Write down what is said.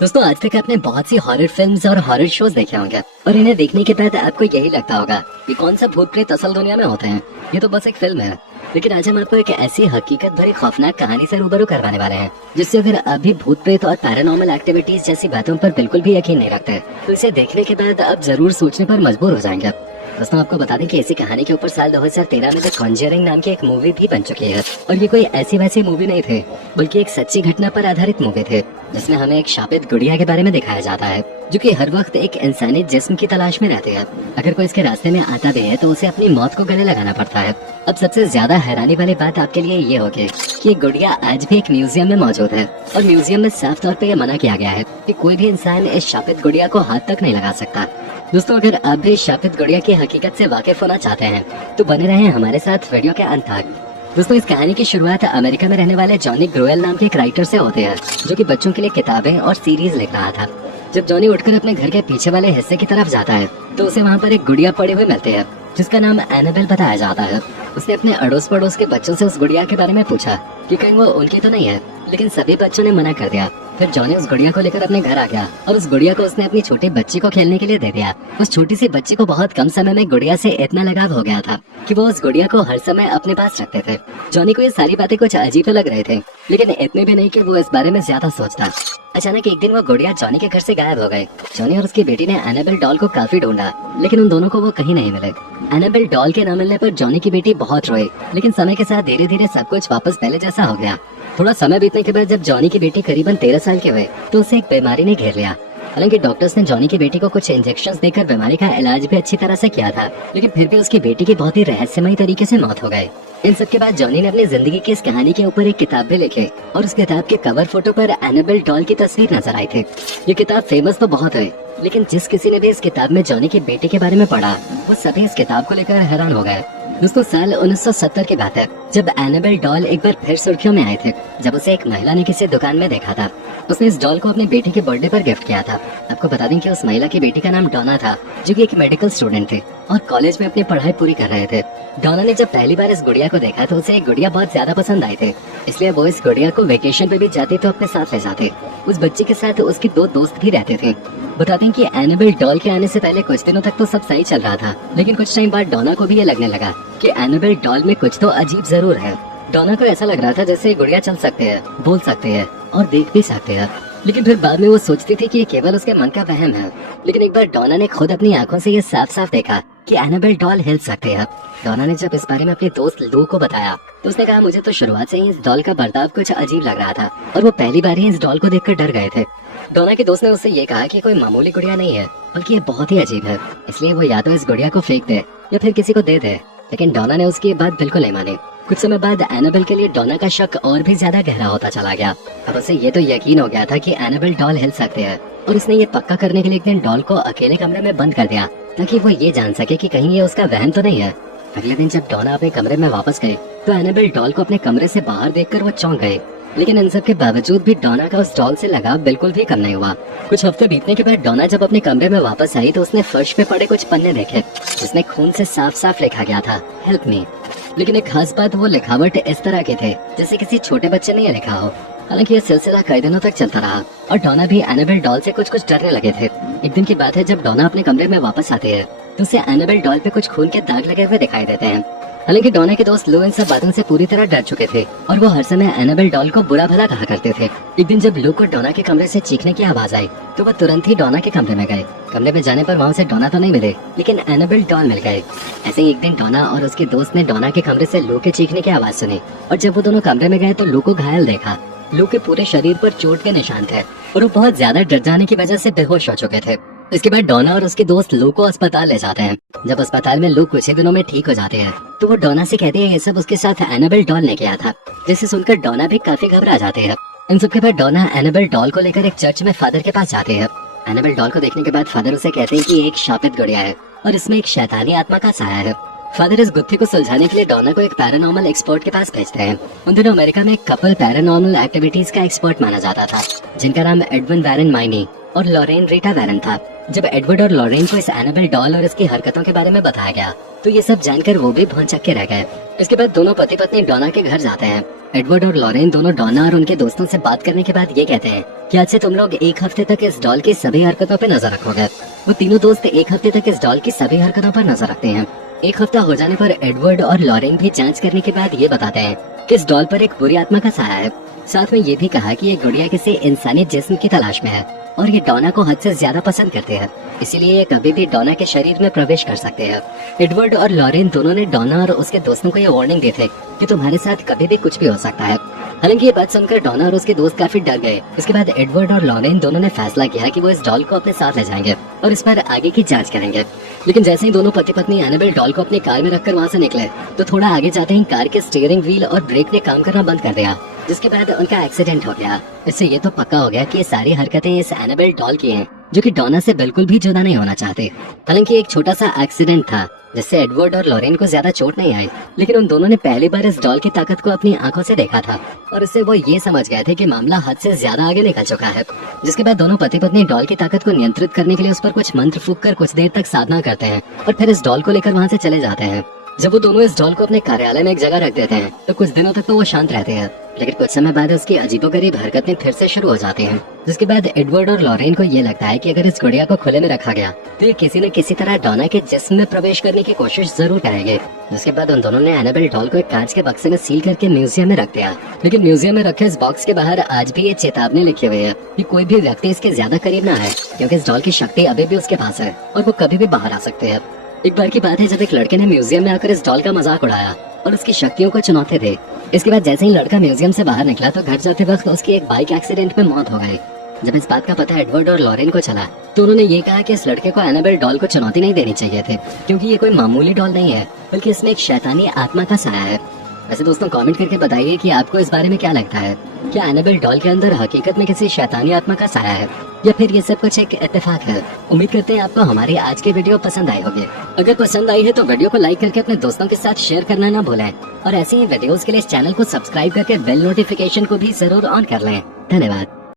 दोस्तों आज तक आपने बहुत सी हॉरर फिल्म्स और हॉरर शोज देखे होंगे और इन्हें देखने के बाद आपको यही लगता होगा कि कौन सा भूत प्रेत असल दुनिया में होते हैं, ये तो बस एक फिल्म है। लेकिन आज हम आपको एक ऐसी हकीकत भरी खौफनाक कहानी से रूबरू करवाने वाले हैं जिससे अगर आप भी भूत प्रेत और पैरानॉर्मल एक्टिविटीज जैसी बातों पर बिल्कुल भी यकीन नहीं रखते तो इसे देखने के बाद आप जरूर सोचने पर मजबूर हो जाएंगे। दोस्तों आपको बता दें कि इसी कहानी के ऊपर साल 2013 में द कॉन्जरिंग नाम की एक मूवी भी बन चुकी है और ये कोई ऐसी वैसी मूवी नहीं थी बल्कि एक सच्ची घटना पर आधारित मूवी थे जिसमें हमें एक शापित गुड़िया के बारे में दिखाया जाता है जो कि हर वक्त एक इंसानी जिस्म की तलाश में रहती है। अगर कोई इसके रास्ते में आता भी है तो उसे अपनी मौत को गले लगाना पड़ता है। अब सबसे ज्यादा हैरानी वाली बात आपके लिए ये होगी कि ये गुड़िया आज भी एक म्यूजियम में मौजूद है और म्यूजियम में साफ तौर पे ये मना किया गया है कि कोई भी इंसान इस शापित गुड़िया को हाथ तक नहीं लगा सकता। दोस्तों अगर आप भी शापित गुड़िया की हकीकत से वाकिफ होना चाहते हैं तो बने रहें हमारे साथ वीडियो के अंत तक। दोस्तों इस कहानी की शुरुआत अमेरिका में रहने वाले जॉनी ग्रोएल नाम के एक राइटर से होती है जो कि बच्चों के लिए किताबें और सीरीज लिख रहा था। जब जॉनी उठकर अपने घर के पीछे वाले हिस्से की तरफ जाता है तो उसे वहाँ पर एक गुड़िया पड़ी हुई मिलती है जिसका नाम एनाबेल बताया जाता है। उसने अपने अड़ोस पड़ोस के बच्चों से उस गुड़िया के बारे में पूछा कि कहीं वो उनकी तो नहीं है, लेकिन सभी बच्चों ने मना कर दिया। फिर जॉनी उस गुड़िया को लेकर अपने घर आ गया और उस गुड़िया को उसने अपनी छोटी बच्ची को खेलने के लिए दे दिया। उस छोटी सी बच्ची को बहुत कम समय में गुड़िया से इतना लगाव हो गया था कि वो उस गुड़िया को हर समय अपने पास रखते थे। जॉनी को ये सारी बातें कुछ अजीब तो लग रहे थे लेकिन इतने भी नहीं कि वो इस बारे में ज्यादा सोचता। अचानक एक दिन वो गुड़िया जॉनी के घर से गायब हो गए। जॉनी और उसकी बेटी ने एनाबेल डॉल को काफी ढूंढा लेकिन उन दोनों को वो कहीं नहीं मिले। एनाबेल डॉल के न मिलने पर जॉनी की बेटी बहुत रोई लेकिन समय के साथ धीरे धीरे सब कुछ वापस पहले जैसा हो गया। थोड़ा समय बीतने के बाद जब जॉनी की बेटी करीबन 13 साल की हुई तो उसे एक बीमारी ने घेर लिया। हालांकि डॉक्टर्स ने जॉनी की बेटी को कुछ इंजेक्शंस देकर बीमारी का इलाज भी अच्छी तरह से किया था लेकिन फिर भी उसकी बेटी की बहुत ही रहस्यमयी तरीके से मौत हो गई। इन सब के बाद जॉनी ने अपनी जिंदगी की इस कहानी के ऊपर एक किताब भी लिखी और उस किताब के कवर फोटो पर एनाबेल डॉल की तस्वीर नजर आई थी। ये किताब फेमस तो बहुत हुई लेकिन जिस किसी ने भी इस किताब में जॉनी की बेटी के बारे में पढ़ा वो सभी इस किताब को लेकर हैरान हो गए। दोस्तों साल 1970 की बात है जब एनाबेल डॉल एक बार फिर सुर्खियों में आए थे जब उसे एक महिला ने किसी दुकान में देखा था। उसने इस डॉल को अपने बेटी के बर्थडे पर गिफ्ट किया था। आपको बता दें कि उस महिला की बेटी का नाम डोना था जो कि एक मेडिकल स्टूडेंट थे और कॉलेज में अपनी पढ़ाई पूरी कर रहे थे। डोना ने जब पहली बार इस गुड़िया को देखा तो उसे एक गुड़िया बहुत ज्यादा पसंद आई थी, इसलिए वो इस गुड़िया को वेकेशन पे भी जाते तो अपने साथ ले जाते। उस बच्ची के साथ उसके 2 दोस्त भी रहते थे। बता दें कि एनाबेल डॉल के आने से पहले कुछ दिनों तक तो सब सही चल रहा था लेकिन कुछ टाइम बाद डोना को भी ये लगने लगा कि एनाबेल डॉल में कुछ तो अजीब जरूर है। डोना को ऐसा लग रहा था जैसे गुड़िया चल सकते हैं, बोल सकते हैं और देख भी सकते हैं। लेकिन फिर बाद में वो सोचती थी कि ये केवल उसके मन का वहम है। लेकिन एक बार डोना ने खुद अपनी आंखों से ये साफ साफ देखा कि एनाबेल डॉल हिल सकते हैं। डोना ने जब इस बारे में अपने दोस्त लू को बताया तो उसने कहा मुझे तो शुरुआत से ही इस डॉल का बर्ताव कुछ अजीब लग रहा था और वो पहली बार ही इस डॉल को देखकर डर गए थे। डोना के दोस्त ने उससे ये कहा कि कोई मामूली गुड़िया नहीं है बल्कि ये बहुत ही अजीब है, इसलिए वो या तो इस गुड़िया को फेंक दे या फिर किसी को दे दे। लेकिन डोना ने उसकी बात बिल्कुल नहीं मानी। कुछ समय बाद एनाबेल के लिए डोना का शक और भी ज्यादा गहरा होता चला गया। अब उसे ये तो यकीन हो गया था कि एनाबेल डॉल हिल सकते हैं और उसने ये पक्का करने के लिए एक दिन डॉल को अकेले कमरे में बंद कर दिया ताकि वो ये जान सके कि कहीं ये उसका वहम तो नहीं है। अगले दिन जब डोना अपने कमरे में वापस गए तो एनाबेल डॉल को अपने कमरे से बाहर देखकर वो चौंक गए। लेकिन इन सब के बावजूद भी डोना का उस डॉल से लगाव बिल्कुल भी कम नहीं हुआ। कुछ हफ्ते बीतने के बाद डोना जब अपने कमरे में वापस आई तो उसने फर्श पे पड़े कुछ पन्ने देखे जिसमें खून से साफ साफ लिखा गया था हेल्प मी। लेकिन एक खास बात वो लिखावट इस तरह के थे जैसे किसी छोटे बच्चे ने ये लिखा हो। हालांकि यह सिलसिला कई दिनों तक चलता रहा और डोना भी एनाबेल डॉल से कुछ डरने लगे थे। एक दिन की बात है जब डोना अपने कमरे में वापस आती है तो उसे एनाबेल डॉल पे कुछ खून के दाग लगे हुए दिखाई देते हैं। हालांकि डोना के दोस्त लू इन सब बातों से पूरी तरह डर चुके थे और वो हर समय एनाबेल डॉल को बुरा भला कहा करते थे। एक दिन जब लू को डोना के कमरे से चीखने की आवाज आई तो वो तुरंत ही डोना के कमरे में गए। कमरे में जाने पर वहाँ से डोना तो नहीं मिले लेकिन एनाबेल डॉल मिल गए। ऐसे ही एक दिन डोना और उसके दोस्त ने डोना के कमरे से लू के चीखने की आवाज सुनी और जब वो दोनों कमरे में गए तो लू को घायल देखा। लू के पूरे शरीर पर चोट के निशान थे और वो बहुत ज्यादा डर जाने की वजह से बेहोश हो चुके थे। इसके बाद डोना और उसके दोस्त लू को अस्पताल ले जाते हैं। जब अस्पताल में लू कुछ ही दिनों में ठीक हो जाते हैं तो वो डोना से कहते हैं ये सब उसके साथ एनाबेल डॉल ने किया था, जिसे सुनकर डोना भी काफी घबरा जाते हैं। इन सब के बाद डोना एनाबेल डॉल को लेकर एक चर्च में फादर के पास जाते हैं। एनाबेल डॉल को देखने के बाद फादर उसे कहते हैं कि एक शापित गुड़िया है और इसमें एक शैतानी आत्मा का साया है। फादर इस गुत्थी को सुलझाने के लिए डोना को एक पैरानॉर्मल एक्सपर्ट के पास भेजते हैं। उन दिनों अमेरिका में एक कपल पैरानॉर्मल एक्टिविटीज का एक्सपर्ट माना जाता था जिनका नाम एडविन वैरन माइनी और लॉरेन रीटा वैरन था। जब एडवर्ड और लॉरेन को इस एनाबेल डॉल और इसकी हरकतों के बारे में बताया गया तो ये सब जानकर वो भी भौंचक्के रह गए। इसके बाद दोनों पति पत्नी डोना के घर जाते हैं एडवर्ड और लॉरेन दोनों डॉना और उनके दोस्तों से बात करने के बाद ये कहते हैं कि आज से तुम लोग एक हफ्ते तक इस डॉल की सभी हरकतों पे नजर रखोगे। वो तीनों दोस्त एक हफ्ते तक इस डॉल की सभी हरकतों पर नजर रखते हैं। एक हफ्ता हो जाने पर एडवर्ड और लॉरेन भी जांच करने के बाद ये बताते हैं कि इस डॉल पर एक बुरी आत्मा का साया है। साथ में ये भी कहा कि ये गुड़िया किसी इंसानी जिस्म की तलाश में है और ये डॉना को हद से ज्यादा पसंद करते हैं, इसीलिए ये कभी भी डॉना के शरीर में प्रवेश कर सकते हैं। एडवर्ड और लॉरेन दोनों ने डॉना और उसके दोस्तों को ये वार्निंग दी थी कि तुम्हारे साथ कभी भी कुछ भी हो सकता है। हालांकि ये बात सुनकर डॉना और उसके दोस्त काफी डर गए। उसके बाद एडवर्ड और लॉरेन दोनों ने फैसला किया कि वो इस डॉल को अपने साथ ले जाएंगे और इस पर आगे की जांच करेंगे। लेकिन जैसे ही दोनों पति पत्नी एनाबेल डॉल को अपनी कार में रखकर वहाँ से निकले तो थोड़ा आगे जाते ही कार के स्टीयरिंग व्हील और ब्रेक ने काम करना बंद कर दिया, जिसके बाद उनका एक्सीडेंट हो गया। इससे ये तो पक्का हो गया कि ये सारी हरकतें इस एनाबेल डॉल की हैं, जो कि डॉना से बिल्कुल भी जुदा नहीं होना चाहते। हालांकि एक छोटा सा एक्सीडेंट था जिससे एडवर्ड और लॉरेन को ज्यादा चोट नहीं आई, लेकिन उन दोनों ने पहली बार इस डॉल की ताकत को अपनी आंखों से देखा था और इससे वो ये समझ गए थे कि मामला हद से ज्यादा आगे निकल चुका है। जिसके बाद दोनों पति पत्नी डॉल की ताकत को नियंत्रित करने के लिए उस पर कुछ मंत्र फूंक कर कुछ देर तक साधना करते हैं और फिर इस डॉल को लेकर वहाँ से चले जाते हैं। जब वो दोनों इस डॉल को अपने कार्यालय में एक जगह रख देते हैं तो कुछ दिनों तक तो वो शांत रहते हैं, लेकिन कुछ समय बाद उसकी अजीबोगरीब हरकतें फिर से शुरू हो जाती हैं। जिसके बाद एडवर्ड और लॉरेन को ये लगता है कि अगर इस गुड़िया को खुले में रखा गया तो ये किसी न किसी तरह डॉना के जिस्म में प्रवेश करने की कोशिश जरूर करेंगे। जिसके बाद उन दोनों ने एनाबेल डॉल को एक कांच के बक्से में सील करके म्यूजियम में रख दिया। लेकिन म्यूजियम में रखे इस बॉक्स के बाहर आज भी ये चेतावनी लिखी हुई है कि कोई भी व्यक्ति इसके ज्यादा करीब ना आए, क्योंकि इस डॉल की शक्ति अभी भी उसके पास है और वो कभी भी बाहर आ सकते हैं। एक बार की बात है जब एक लड़के ने म्यूजियम में आकर इस डॉल का मजाक उड़ाया और उसकी शक्तियों को चुनौते थे। इसके बाद जैसे ही लड़का म्यूजियम से बाहर निकला तो घर जाते वक्त उसकी एक बाइक एक्सीडेंट में मौत हो गई। जब इस बात का पता एडवर्ड और लॉरेन को चला तो उन्होंने ये कहा कि इस लड़के को एनाबेल डॉल को चुनौती नहीं देनी चाहिए थी, क्योंकि ये कोई मामूली डॉल नहीं है बल्कि इसमें एक शैतानी आत्मा का साया है। वैसे दोस्तों कमेंट करके बताइए कि आपको इस बारे में क्या लगता है। क्या एनाबेल डॉल के अंदर हकीकत में किसी शैतानी आत्मा का साया है या फिर ये सब कुछ एक इत्तेफाक है। उम्मीद करते हैं आपको हमारी आज की वीडियो पसंद आई होगी। अगर पसंद आई है तो वीडियो को लाइक करके अपने दोस्तों के साथ शेयर करना ना भूलें और ऐसे ही वीडियोस के लिए इस चैनल को सब्सक्राइब करके बेल नोटिफिकेशन को भी जरूर ऑन कर लें। धन्यवाद।